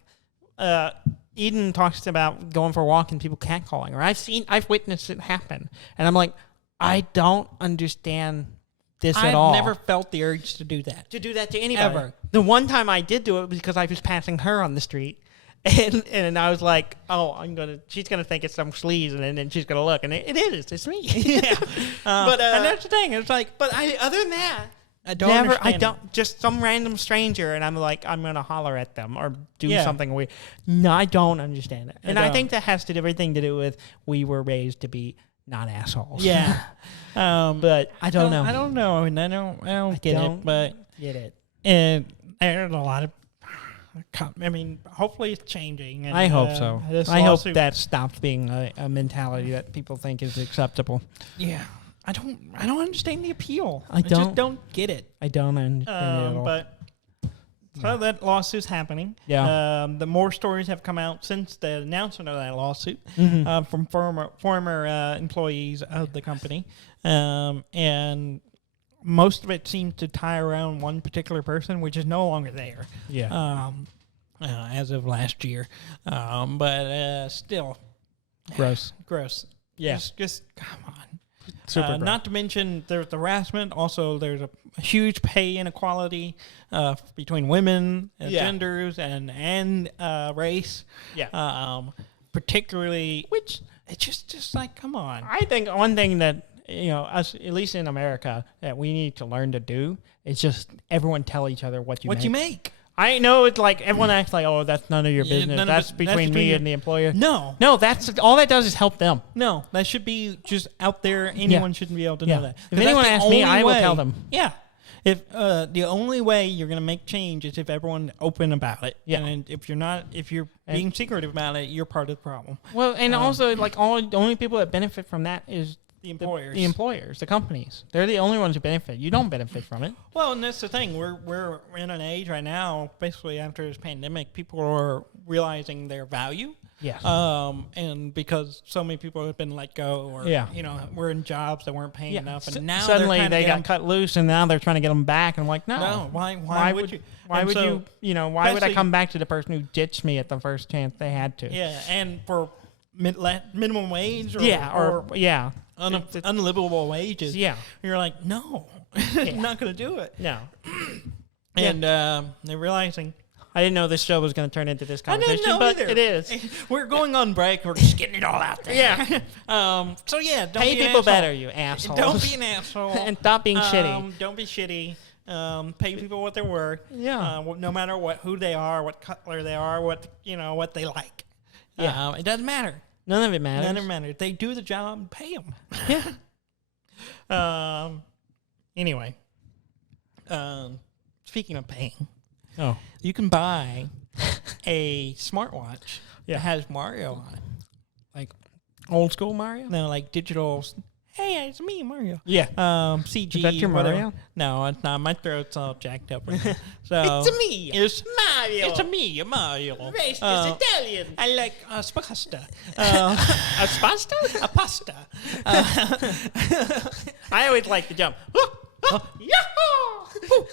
Eden talks about going for a walk and people catcalling, or I've witnessed it happen, and I'm like, I don't understand this at all. I've never felt the urge to do that. To do that to anybody. Ever. The one time I did do it was because I was passing her on the street. And I was like, oh, she's going to think it's some sleaze, and then she's going to look. And it's me. Yeah. But and that's the thing. It's like, other than that, I don't just some random stranger, and I'm like, I'm going to holler at them or do something weird. No, I don't understand it. And I think that has everything to do with we were raised to be not assholes. Yeah. But I don't know. I don't know. And I don't get it. But get it. And there's a lot of, I mean, hopefully it's changing. And, I hope so. I hope that stops being a mentality that people think is acceptable. Yeah. I don't understand the appeal. I just don't get it. I don't understand it at all. But so that lawsuit's happening. Yeah. The more stories have come out since the announcement of that lawsuit from former employees of the company, and most of it seems to tie around one particular person, which is no longer there. Yeah. As of last year, but still, gross. Yeah. Just come on. Super gross. Not to mention there's the harassment. Also, there's a huge pay inequality between women and genders and race. Yeah. Particularly, which it's just like, come on. I think one thing that us, at least in America, that we need to learn to do is just everyone tell each other what you make. I know it's like everyone acts like, oh, that's none of your business. That's between me and the employer. No, that's all that does is help them. No, that should be just out there. Anyone shouldn't be able to know that. If anyone asks me, I will tell them. Yeah. If the only way you're going to make change is if everyone's open about it. Yeah. And if you're being secretive about it, you're part of the problem. Well, and also like the only people that benefit from that is the employers. The employers, the companies. They're the only ones who benefit. You don't benefit from it. Well, and that's the thing. We're in an age right now, basically after this pandemic, people are realizing their value. Yes. And because so many people have been let go, or were in jobs that weren't paying enough, and now suddenly they got cut loose, and now they're trying to get them back. And I'm like, no, why would you? Why would you? Why would I come back to the person who ditched me at the first chance they had to? Yeah, and for minimum wage, or unlivable wages. Yeah, you're like, no, not going to do it. No, and they're realizing. I didn't know this show was going to turn into this conversation, but either. It is. We're going on break. We're just getting it all out there. Yeah. So yeah, don't pay be people an better, you assholes. Don't be an asshole. And stop being shitty. Don't be shitty. Pay people what they're worth. Yeah. No matter who they are, what color they are, what they like. Yeah. It doesn't matter. None of it matters. None of it matters. They do the job. Pay them. Yeah. Anyway. Speaking of paying. Oh. You can buy a smartwatch that has Mario on it. Like old school Mario? No, like digital. Hey, it's me, Mario. Yeah. CG. Is that your Mario? No, it's not. My throat's all jacked up right now. So it's me. It's Mario. It's me, Mario. Racist Italian. I like pasta. A pasta? A pasta. I always like to jump. Yahoo!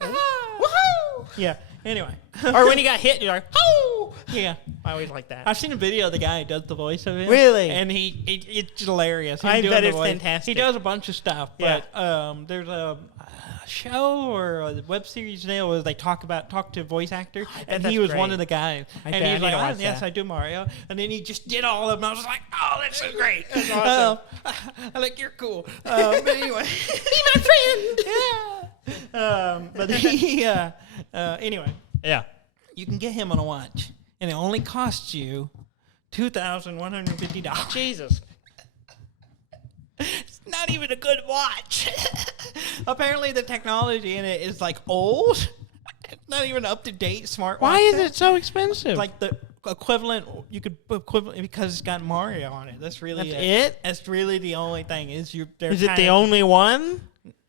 Woohoo! Yeah, Anyway. Or when he got hit, you're like, oh! Yeah, I always like that. I've seen a video of the guy who does the voice of it. Really? And it's hilarious. I bet it's fantastic. He does a bunch of stuff, but there's a show or a web series now where they talk to voice actor, and he was one of the guys. And he's like, oh, yes, I do Mario. And then he just did all of them. I was like, oh, that's so great. That's awesome. I like, you're cool. But anyway. Be my friend! But he, anyway. Yeah. You can get him on a watch, and it only costs you $2,150. Jesus. It's not even a good watch. Apparently, the technology in it is like old. It's not even up to date smartwatch. Why is it so expensive? Like the equivalent, because it's got Mario on it. That's really it. That's really the only thing. Is it the only one?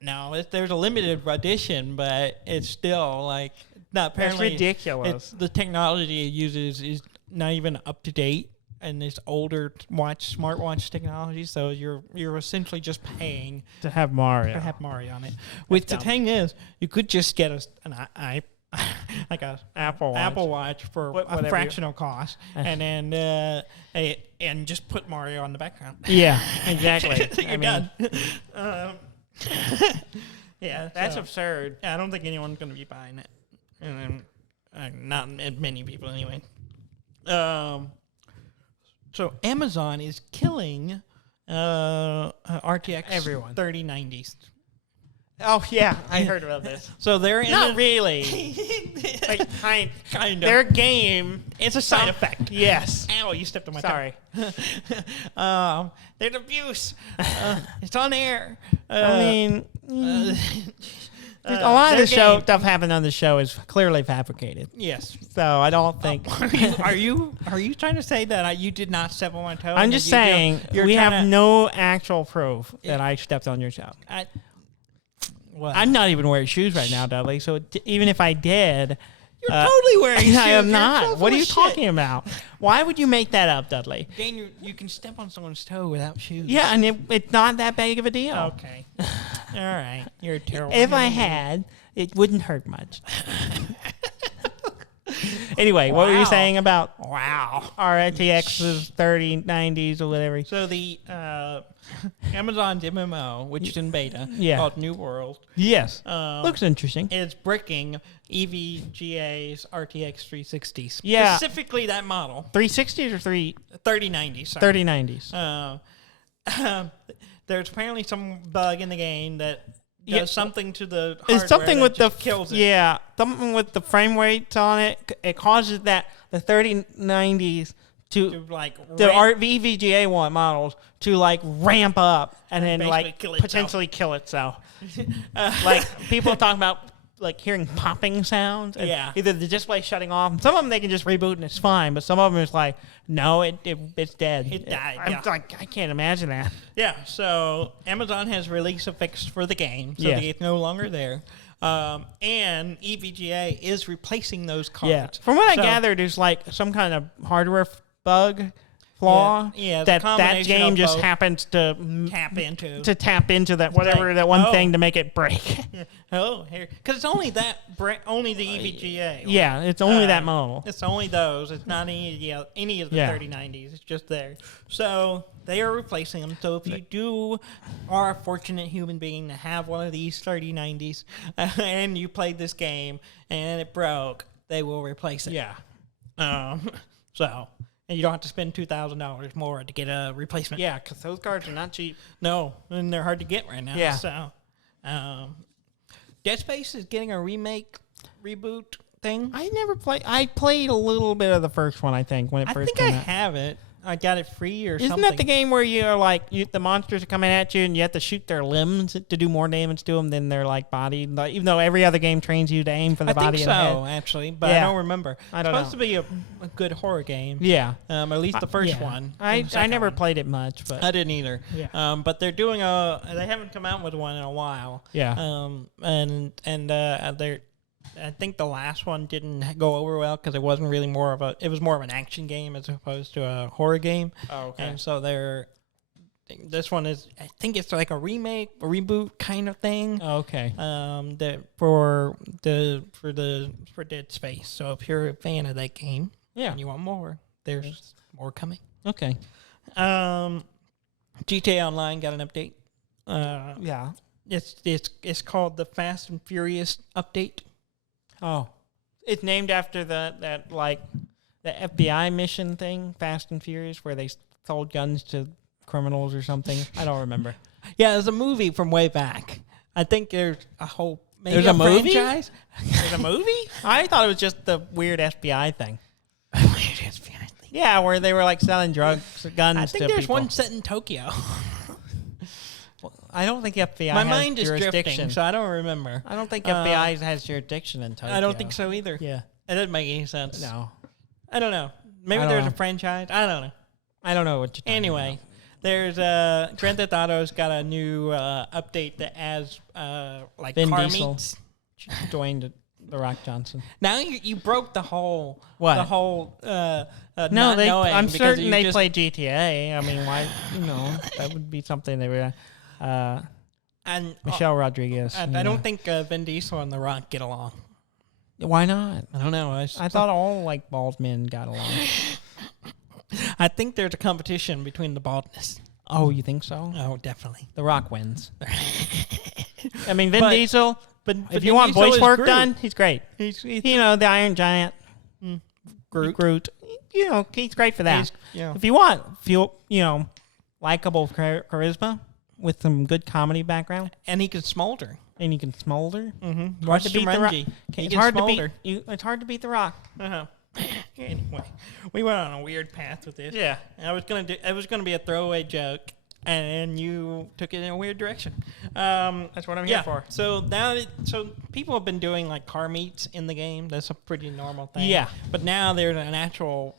No, there's a limited edition, but it's still like not. Apparently, that's ridiculous. The technology it uses is not even up to date. And it's older smartwatch technology, so you're essentially just paying to have Mario on it. Which the thing is, you could just get an Apple Watch for a fractional cost, and then and just put Mario on the background. Yeah, exactly. You're done. Yeah, that's absurd. I don't think anyone's going to be buying it, and not many people anyway. So Amazon is killing RTX everyone 3090s. Oh yeah, I heard about this. So they're not really. Like kind of. Their game. It's a side effect. Yes. Ow! You stepped on my Sorry. There's abuse. It's on air. I mean. A lot of the stuff happening on the show is clearly fabricated. Yes. So I don't think. Are you trying to say that you did not step on my toe? I'm just saying we have no actual proof that I stepped on your toe. I'm not even wearing shoes right now, Dudley. So even if I did, you're totally wearing shoes. I am not. What are you talking about? Why would you make that up, Dudley? Daniel, you can step on someone's toe without shoes. Yeah, and it's not that big of a deal. Okay. All right. You're a terrible. If I had, it wouldn't hurt much. Anyway, what were you saying about RTX's 3090s or whatever? So the Amazon's MMO, which is in beta, called New World. Yes. Looks interesting. It's bricking EVGA's RTX 360s. Yeah. Specifically that model. 360s or 3090s. Sorry. 3090s. There's apparently some bug in the game that does something to the hardware. It's something with the kills it. Yeah, something with the frame rates on it. It causes that the 3090s to like the VGA models to like ramp up and then like potentially kill itself. Like people talk about like hearing popping sounds. And either the display shutting off. Some of them they can just reboot and it's fine, but some of them it's like no, it's dead. It died. I'm like I can't imagine that. Yeah. So Amazon has released a fix for the game, so it's no longer there. And EVGA is replacing those cards. Yeah. From what I gather, there's like some kind of hardware bug flaw that game just happens to tap into that whatever that one thing to make it break. Because it's only the EVGA. Yeah, it's only that model. It's only those. It's not any of the 3090s. It's just there. So they are replacing them. So if you are a fortunate human being to have one of these 3090s and you played this game and it broke, they will replace it. Yeah. And you don't have to spend $2,000 more to get a replacement. Yeah, because those cards are not cheap. No, and they're hard to get right now. Yeah. So, Dead Space is getting a reboot thing. I never played. I played a little bit of the first one, I think, when it first came out. I think I have it. I got it free or something. Isn't that the game where you're like, the monsters are coming at you and you have to shoot their limbs to do more damage to them than their like body? Like, even though every other game trains you to aim for the body. I think so, actually, but I don't remember. I don't know. It's supposed to be a good horror game. Yeah. At least the first one. I never played it much, but I didn't either. Yeah. But they're doing they haven't come out with one in a while. Yeah. They're. I think the last one didn't go over well because it wasn't really it was more of an action game as opposed to a horror game. Oh, okay. And so this one is, I think it's like a remake, a reboot kind of thing. Oh, okay. That for Dead Space. So if you're a fan of that game, and you want more, there's more coming. Okay. GTA Online got an update. Yeah. It's called the Fast and Furious update. Oh, it's named after the FBI mission thing, Fast and Furious, where they sold guns to criminals or something. I don't remember. Yeah, there's a movie from way back. I think there's a whole there's a movie? franchise. There's a movie? I thought it was just the weird FBI thing. Weird FBI thing. Yeah, where they were like selling drugs, guns. I think to there's people. one set in Tokyo. I don't think FBI My has mind is jurisdiction. drifting, so I don't remember. I don't think FBI has jurisdiction in Tokyo. I don't think so either. Yeah. It doesn't make any sense. No. I don't know. Maybe there's a franchise. I don't know. I don't know what you're talking Anyway, about. there's Grand Theft Auto's got a new update that adds like Vin car Diesel. meets. Dwayne the Rock Johnson. Now you broke the whole What? the whole No, not knowing I'm because certain you they just- play GTA. I mean, why? That would be something they would. and Michelle Rodriguez. I don't think Vin Diesel and The Rock get along. Why not? I don't know. I thought all like bald men got along. I think there's a competition between the baldness. Oh, you think so? Oh, definitely. The Rock wins. I mean, Vin But- Diesel. But If you want voice work done, he's great. he's The Iron Giant, Groot. He's great for that. Yeah. If you want, likable charisma with some good comedy background, And he can smolder. and you can smolder. Mm-hmm. Hard to beat the Rock. He It's can hard smolder. to beat. It's hard to beat the Rock. Uh-huh. Anyway, we went on a weird path with this. Yeah. It was gonna be a throwaway joke, and you took it in a weird direction. That's what I'm here for. So so people have been doing like car meets in the game. That's a pretty normal thing. Yeah. But now there's an actual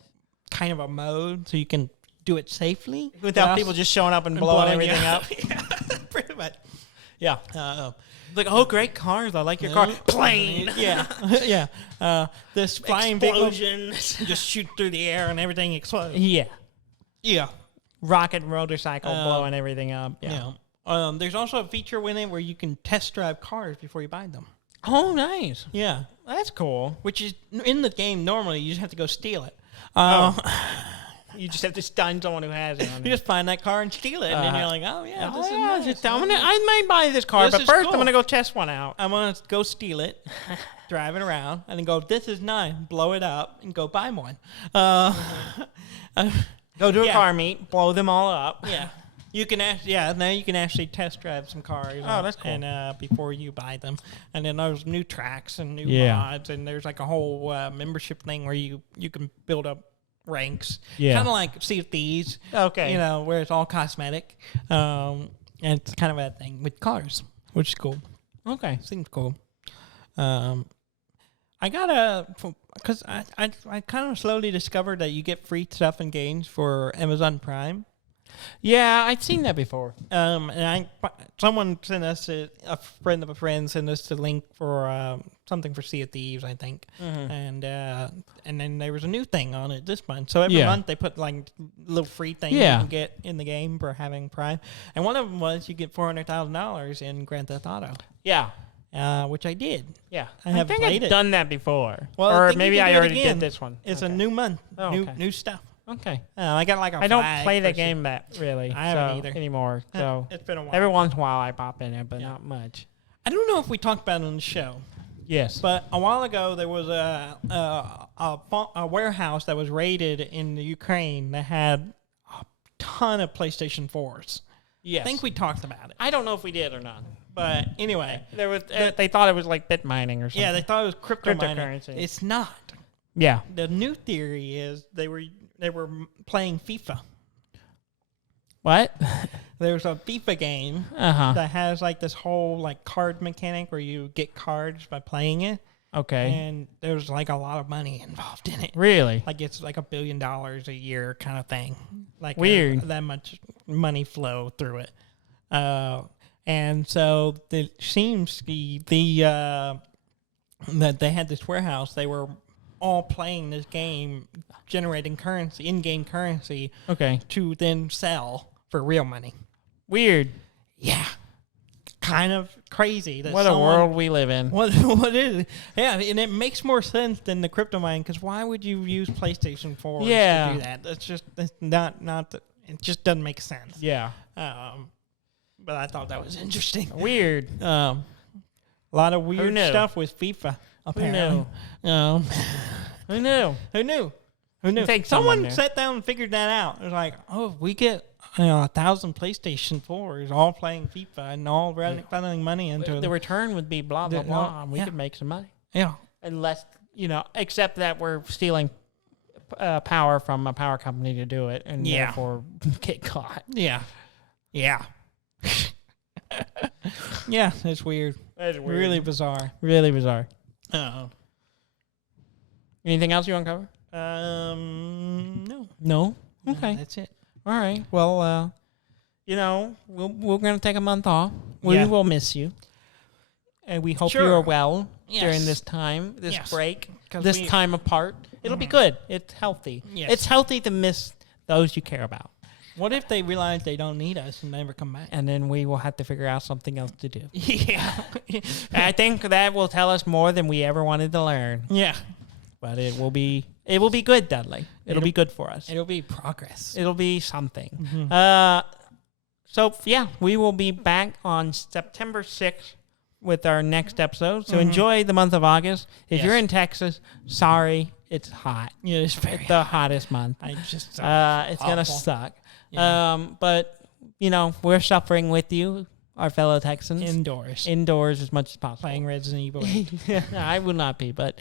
kind of a mode, so you can do it safely Without people just showing up and blowing everything up. Yeah, pretty much. Yeah. It's Like, oh, great cars. I like your car. Plane. Yeah, yeah. This flying Explosion. just shoot through the air and everything explodes. Yeah. Yeah. Rocket motorcycle blowing everything up. Yeah. There's also a feature in it where you can test drive cars before you buy them. Oh, nice. Yeah. That's cool. Which is in the game normally you just have to go steal it. You just have to stun someone who has it. On You just find that car and steal it, and then you're like, oh yeah, this is nice. I might buy this car, This but is first cool. I'm gonna go test one out. I'm gonna go steal it, drive it around, and then go, this is nice, blow it up, and go buy one. Go to a Yeah. car meet, blow them all up. Yeah. You can now you can actually test drive some cars. Oh, that's cool. And before you buy them, and then there's new tracks and new Yeah. mods, and there's like a whole membership thing where you can build up ranks. Yeah. Kind of like Sea of Thieves. Okay. Where it's all cosmetic. And it's kind of a thing with cars, which is cool. Okay. Seems cool. I got because I kind of slowly discovered that you get free stuff and games for Amazon Prime. Yeah, I'd seen that before. And someone sent us a friend of a friend sent us the link for something for Sea of Thieves, I think, and then there was a new thing on it this month. So every month they put like little free things you can get in the game for having Prime, and one of them was you get $400,000 in Grand Theft Auto. Yeah. Which I did. Yeah. I have think played I've it. done that before. Well, I or think you maybe can I do it already again. did this one. It's Okay. a new month, Oh, okay. new stuff. Okay. I got like a I don't flag play the for game that really. I haven't either. Anymore. So It's been a while. every once in a while I pop in it, but not much. I don't know if we talked about it on the show, Yes. but a while ago there was a warehouse that was raided in the Ukraine that had a ton of PlayStation 4s. Yes. I think we talked about it. I don't know if we did or not. But anyway, There was. They thought it was like bit mining or something. yeah, they thought it was crypto mining. Cryptocurrency. It's not. Yeah. The new theory is they were playing FIFA. What? There's a FIFA game that has like this whole like card mechanic where you get cards by playing it, Okay. and there's like a lot of money involved in it. Really? Like it's like $1 billion a year kind of thing. Like Weird. that much money flow through it. And so it seems that they had this warehouse. They were all playing this game, generating currency, in-game currency, Okay. to then sell for real money. Weird. Yeah. Kind of crazy. What a world we live in. What is it? Yeah, and it makes more sense than the crypto mining, because why would you use PlayStation 4 to do that? That's not it just doesn't make sense. Yeah. But I thought that was interesting. Weird. A lot of weird stuff with FIFA, apparently. Who knew? Who knew? Someone sat down and figured that out. It was like, oh, we get 1,000 PlayStation 4s all playing FIFA and all funneling money into it. The return would be blah, blah, blah, and we could make some money. Yeah. Unless, except that we're stealing power from a power company to do it and therefore get caught. Yeah. Yeah. Yeah, it's weird. That's weird. Really bizarre. Really bizarre. Oh. Anything else you want to cover? No. No? Okay. That's it. All right. Well, we're going to take a month off. We will miss you. And we hope you are well during this time, this break, this time apart. It'll be good. It's healthy. Yes. It's healthy to miss those you care about. What if they realize they don't need us and never come back? And then we will have to figure out something else to do. Yeah. I think that will tell us more than we ever wanted to learn. Yeah. But it will be good, Dudley. It'll be good for us. It'll be progress. It'll be something. Mm-hmm. We will be back on September 6th with our next episode. So enjoy the month of August. If you're in Texas, sorry, it's hot. Yeah, it's the hottest month. It's going to suck. Yeah. But, we're suffering with you, our fellow Texans. Indoors as much as possible. Playing Resident Evil. I will not be, but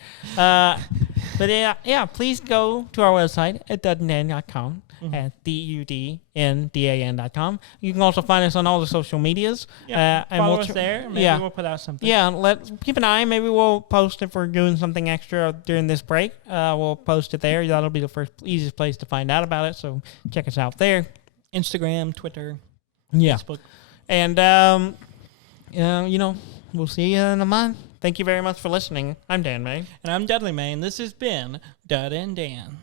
please go to our website at dudndan.com, at DUDNDAN.com. You can also find us on all the social medias. And follow us there. Maybe we'll put out something. Yeah, keep an eye. Maybe we'll post if we're doing something extra during this break. We'll post it there. That'll be the easiest place to find out about it, so check us out there. Instagram, Twitter, Facebook. And, we'll see you in a month. Thank you very much for listening. I'm Dan May. And I'm Dudley May, and this has been Dud and Dan.